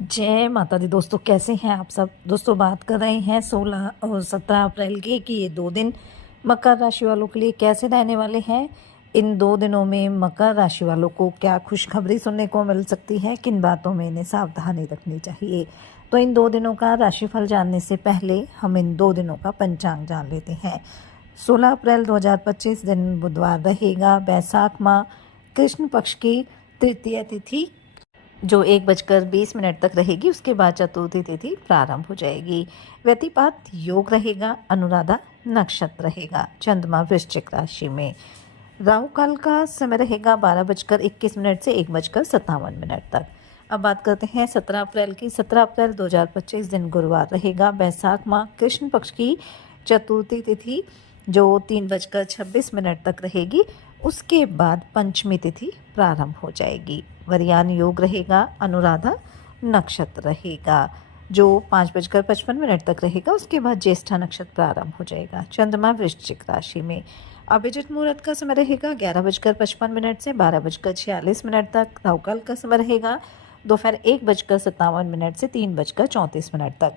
जय माता दी। दोस्तों कैसे हैं आप सब। दोस्तों बात कर रहे हैं 16 और 17 अप्रैल की कि ये 2 दिन मकर राशि वालों के लिए कैसे रहने वाले हैं। इन 2 दिनों में मकर राशि वालों को क्या खुशखबरी सुनने को मिल सकती है, किन बातों में इन्हें सावधानी रखनी चाहिए। तो इन 2 दिनों का राशिफल जानने से पहले हम इन 2 दिनों का पंचांग जान लेते हैं। 16 अप्रैल 2025 दिन बुधवार रहेगा। बैसाख माह कृष्ण पक्ष की तृतीय तिथि जो 1:20 तक रहेगी। उसके बाद चतुर्थी तिथि प्रारंभ हो जाएगी। व्यतिपात योग रहेगा। अनुराधा नक्षत्र रहेगा। चंद्रमा वृश्चिक राशि में। राहु काल का समय रहेगा 12:21 से 1:57 तक। अब बात करते हैं 17 अप्रैल की। 17 अप्रैल 2025 दिन गुरुवार रहेगा। बैसाख माह कृष्ण पक्ष की चतुर्थी तिथि जो 3:26 तक रहेगी। उसके बाद पंचमी तिथि प्रारंभ हो जाएगी। वरयान योग रहेगा। अनुराधा नक्षत्र रहेगा जो 5:55 तक रहेगा। उसके बाद ज्येष्ठा नक्षत्र प्रारंभ हो जाएगा। चंद्रमा वृश्चिक राशि में। अभिजित मुहूर्त का समय रहेगा 11:55 से 12:46 तक। राहु काल का समय रहेगा दोपहर 1:57 से 3:34 तक।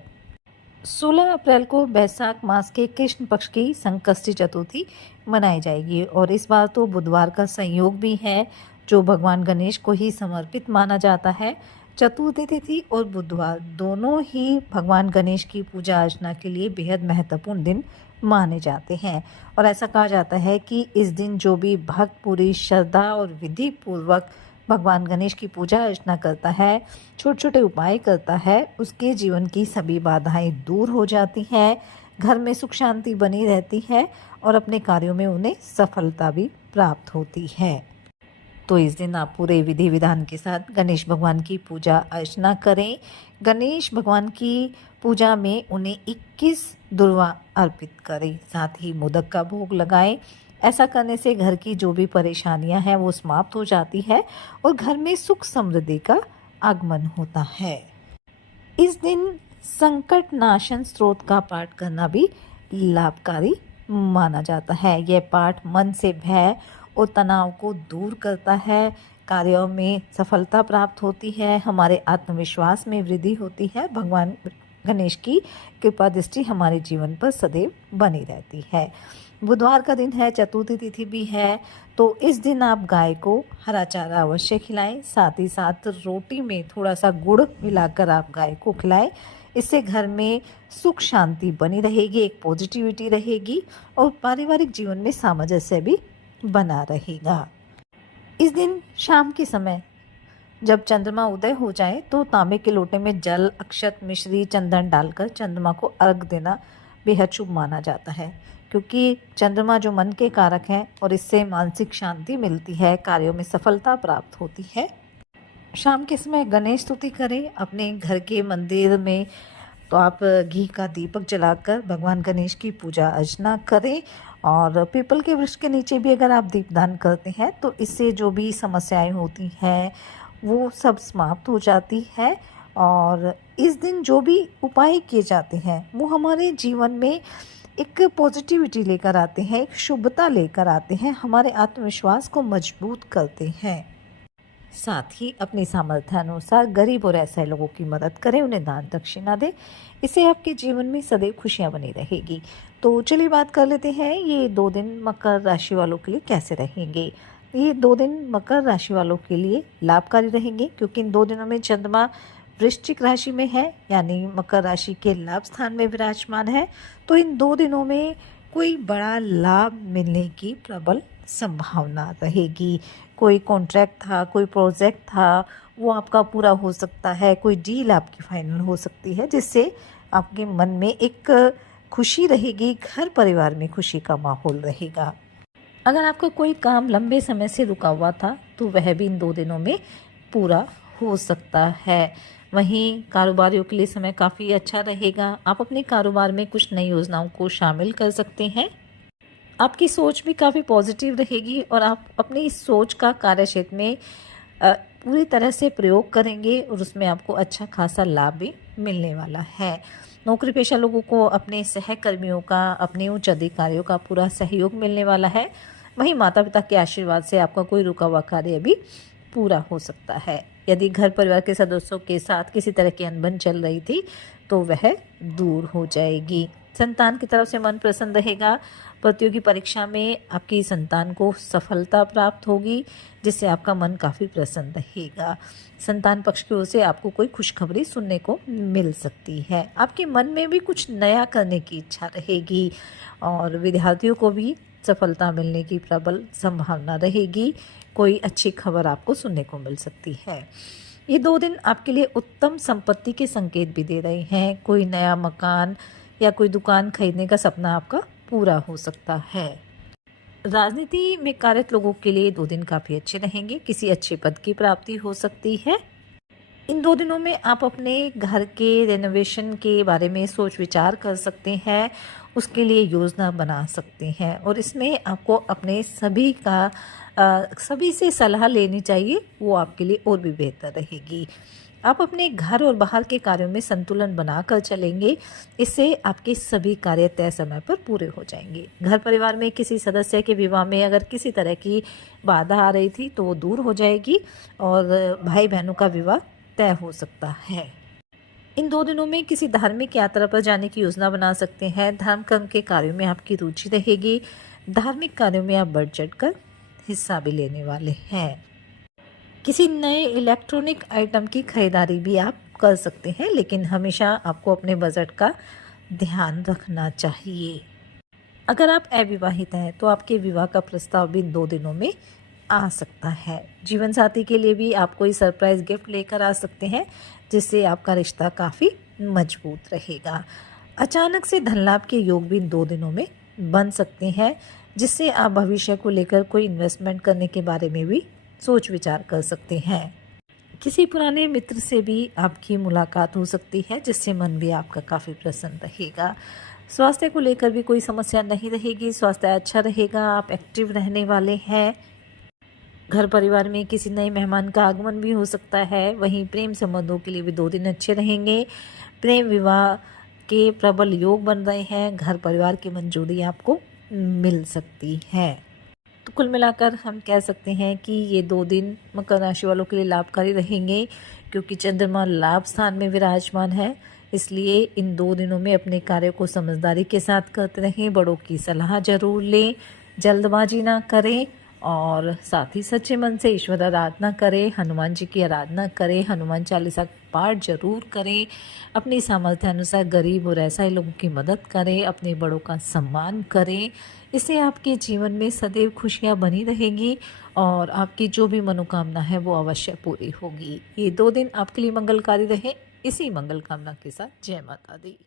16 अप्रैल को बैसाख मास के कृष्ण पक्ष की संकष्टी चतुर्थी मनाई जाएगी और इस बार तो बुधवार का संयोग भी है जो भगवान गणेश को ही समर्पित माना जाता है। चतुर्थी तिथि और बुधवार दोनों ही भगवान गणेश की पूजा अर्चना के लिए बेहद महत्वपूर्ण दिन माने जाते हैं और ऐसा कहा जाता है कि इस दिन जो भी भक्त पूरी श्रद्धा और विधि पूर्वक भगवान गणेश की पूजा अर्चना करता है, छोटे छोटे उपाय करता है, उसके जीवन की सभी बाधाएं दूर हो जाती हैं, घर में सुख शांति बनी रहती है और अपने कार्यों में उन्हें सफलता भी प्राप्त होती है। तो इस दिन आप पूरे विधि विधान के साथ गणेश भगवान की पूजा अर्चना करें। गणेश भगवान की पूजा में उन्हें 21 दुर्वा अर्पित करें, साथ ही मोदक का भोग लगाएं। ऐसा करने से घर की जो भी परेशानियां हैं वो समाप्त हो जाती है और घर में सुख समृद्धि का आगमन होता है। इस दिन संकट नाशन स्त्रोत का पाठ करना भी लाभकारी माना जाता है। यह पाठ मन से भय और तनाव को दूर करता है, कार्यों में सफलता प्राप्त होती है, हमारे आत्मविश्वास में वृद्धि होती है। भगवान गणेश की कृपा दृष्टि हमारे जीवन पर सदैव बनी रहती है। बुधवार का दिन है, चतुर्थी तिथि भी है, तो इस दिन आप गाय को हरा चारा अवश्य खिलाएं। साथ ही साथ रोटी में थोड़ा सा गुड़ मिलाकर आप गाय को खिलाएं। इससे घर में सुख शांति बनी रहेगी, एक पॉजिटिविटी रहेगी और पारिवारिक जीवन में सामंजस्य भी बना रहेगा। इस दिन शाम के समय जब चंद्रमा उदय हो जाए तो तांबे के लोटे में जल, अक्षत, मिश्री, चंदन डालकर चंद्रमा को अर्घ देना बेहद शुभ माना जाता है, क्योंकि चंद्रमा जो मन के कारक हैं और इससे मानसिक शांति मिलती है, कार्यों में सफलता प्राप्त होती है। शाम के समय गणेश स्तुति करें अपने घर के मंदिर में, तो आप घी का दीपक जलाकर भगवान गणेश की पूजा अर्चना करें और पीपल के वृक्ष के नीचे भी अगर आप दीपदान करते हैं तो इससे जो भी समस्याएं होती हैं वो सब समाप्त हो जाती है। और इस दिन जो भी उपाय किए जाते हैं वो हमारे जीवन में एक पॉजिटिविटी लेकर आते हैं, एक शुभता लेकर आते हैं, हमारे आत्मविश्वास को मजबूत करते हैं। साथ ही अपनी सामर्थ्य अनुसार गरीब और ऐसे लोगों की मदद करें, उन्हें दान दक्षिणा दें। इससे आपके जीवन में सदैव खुशियां बनी रहेगी। तो चलिए बात कर लेते हैं ये 2 दिन मकर राशि वालों के लिए कैसे रहेंगे। ये 2 दिन मकर राशि वालों के लिए लाभकारी रहेंगे क्योंकि इन 2 दिनों में चंद्रमा वृश्चिक राशि में है, यानी मकर राशि के लाभ स्थान में विराजमान है। तो इन 2 दिनों में कोई बड़ा लाभ मिलने की प्रबल संभावना रहेगी। कोई कॉन्ट्रैक्ट था, कोई प्रोजेक्ट था, वो आपका पूरा हो सकता है। कोई डील आपकी फाइनल हो सकती है जिससे आपके मन में एक खुशी रहेगी, घर परिवार में खुशी का माहौल रहेगा। अगर आपका कोई काम लंबे समय से रुका हुआ था तो वह भी इन 2 दिनों में पूरा हो सकता है। वहीं कारोबारियों के लिए समय काफ़ी अच्छा रहेगा। आप अपने कारोबार में कुछ नई योजनाओं को शामिल कर सकते हैं। आपकी सोच भी काफ़ी पॉजिटिव रहेगी और आप अपनी इस सोच का कार्यक्षेत्र में पूरी तरह से प्रयोग करेंगे और उसमें आपको अच्छा खासा लाभ भी मिलने वाला है। नौकरी पेशा लोगों को अपने सहकर्मियों का, अपने उच्च अधिकारियों का पूरा सहयोग मिलने वाला है। वहीं माता पिता के आशीर्वाद से आपका कोई रुका हुआ कार्य भी पूरा हो सकता है। यदि घर परिवार के सदस्यों के साथ किसी तरह की अनबन चल रही थी तो वह दूर हो जाएगी। संतान की तरफ से मन प्रसन्न रहेगा। प्रतियोगी परीक्षा में आपकी संतान को सफलता प्राप्त होगी, जिससे आपका मन काफ़ी प्रसन्न रहेगा। संतान पक्ष की ओर से आपको कोई खुशखबरी सुनने को मिल सकती है। आपके मन में भी कुछ नया करने की इच्छा रहेगी और विद्यार्थियों को भी सफलता मिलने की प्रबल संभावना रहेगी। कोई अच्छी खबर आपको सुनने को मिल सकती है। ये 2 दिन आपके लिए उत्तम संपत्ति के संकेत भी दे रहे हैं। कोई नया मकान या कोई दुकान खरीदने का सपना आपका पूरा हो सकता है। राजनीति में कार्यरत लोगों के लिए 2 दिन काफ़ी अच्छे रहेंगे। किसी अच्छे पद की प्राप्ति हो सकती है। इन 2 दिनों में आप अपने घर के रेनोवेशन के बारे में सोच विचार कर सकते हैं, उसके लिए योजना बना सकते हैं और इसमें आपको अपने सभी से सलाह लेनी चाहिए, वो आपके लिए और भी बेहतर रहेगी। आप अपने घर और बाहर के कार्यों में संतुलन बनाकर चलेंगे, इससे आपके सभी कार्य तय समय पर पूरे हो जाएंगे। घर परिवार में किसी सदस्य के विवाह में अगर किसी तरह की बाधा आ रही थी तो वो दूर हो जाएगी और भाई बहनों का विवाह तय हो सकता है। इन 2 दिनों में किसी धार्मिक यात्रा पर जाने की योजना बना सकते हैं। धर्म कर्म के कार्यों में आपकी रुचि रहेगी। धार्मिक कार्यों में आप बढ़ चढ़कर हिस्सा भी लेने वाले हैं। किसी नए इलेक्ट्रॉनिक आइटम की खरीदारी भी आप कर सकते हैं, लेकिन हमेशा आपको अपने बजट का ध्यान रखना चाहिए। अगर आप अविवाहित हैं तो आपके विवाह का प्रस्ताव भी इन 2 दिनों में आ सकता है। जीवन साथी के लिए भी आप कोई सरप्राइज गिफ्ट लेकर आ सकते हैं, जिससे आपका रिश्ता काफ़ी मजबूत रहेगा। अचानक से धन लाभ के योग भी इन 2 दिनों में बन सकते हैं, जिससे आप भविष्य को लेकर कोई इन्वेस्टमेंट करने के बारे में भी सोच विचार कर सकते हैं। किसी पुराने मित्र से भी आपकी मुलाकात हो सकती है, जिससे मन भी आपका काफ़ी प्रसन्न रहेगा। स्वास्थ्य को लेकर भी कोई समस्या नहीं रहेगी, स्वास्थ्य अच्छा रहेगा, आप एक्टिव रहने वाले हैं। घर परिवार में किसी नए मेहमान का आगमन भी हो सकता है। वहीं प्रेम संबंधों के लिए भी 2 दिन अच्छे रहेंगे। प्रेम विवाह के प्रबल योग बन रहे हैं। घर परिवार की मंजूरी आपको मिल सकती है। तो कुल मिलाकर हम कह सकते हैं कि ये 2 दिन मकर राशि वालों के लिए लाभकारी रहेंगे, क्योंकि चंद्रमा लाभ स्थान में विराजमान है। इसलिए इन 2 दिनों में अपने कार्य को समझदारी के साथ करते रहें, बड़ों की सलाह जरूर लें, जल्दबाजी ना करें और साथ ही सच्चे मन से ईश्वर आराधना करें, हनुमान जी की आराधना करें, हनुमान चालीसा पाठ जरूर करें, अपनी सामर्थ्य अनुसार गरीब और ऐसा ही लोगों की मदद करें, अपने बड़ों का सम्मान करें। इससे आपके जीवन में सदैव खुशियां बनी रहेंगी और आपकी जो भी मनोकामना है वो अवश्य पूरी होगी। ये 2 दिन आपके लिए मंगलकारी रहे, इसी मंगल कामना के साथ जय माता दी।